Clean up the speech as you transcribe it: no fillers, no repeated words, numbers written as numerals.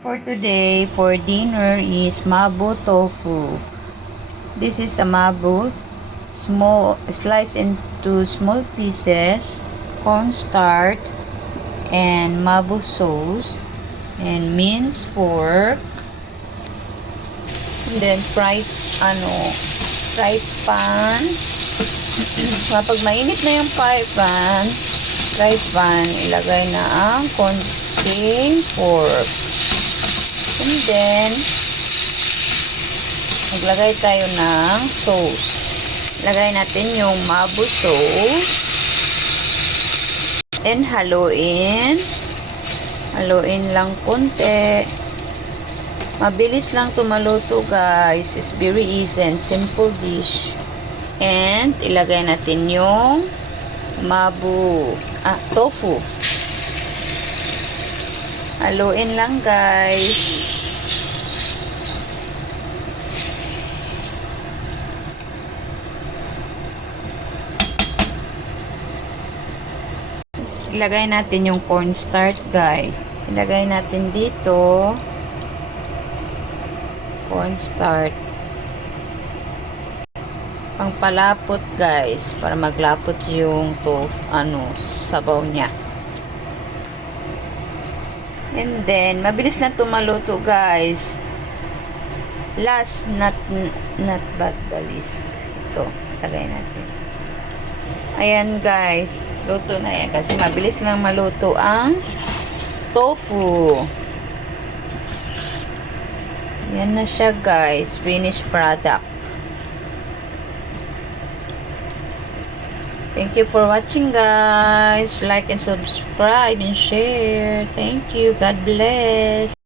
For today, for dinner is mabu tofu. This is a mabu, small, sliced into small pieces, cornstarch, and mabu sauce, and minced pork, and then fried pan. Kapag mainit na yung fried pan, ilagay na ang konting pork. And then, maglagay tayo ng sauce. Lagay natin yung mabu sauce. Then, haluin. Haluin lang konti. Mabilis lang tumaluto, guys. It's very easy and simple dish. And, ilagay natin yung tofu. Haluin lang, guys. Ilagay natin yung cornstarch, guys. Ilagay natin dito. Cornstarch. Pangpalapot, guys. Para maglapot yung sabaw niya. And then, mabilis lang tumaluto, guys. Last, not but the least. Ito, ilagay natin. Ayan, guys. Luto na yan. Kasi mabilis lang maluto ang tofu. Yan na siya, guys. Finished product. Thank you for watching, guys. Like and subscribe and share. Thank you. God bless.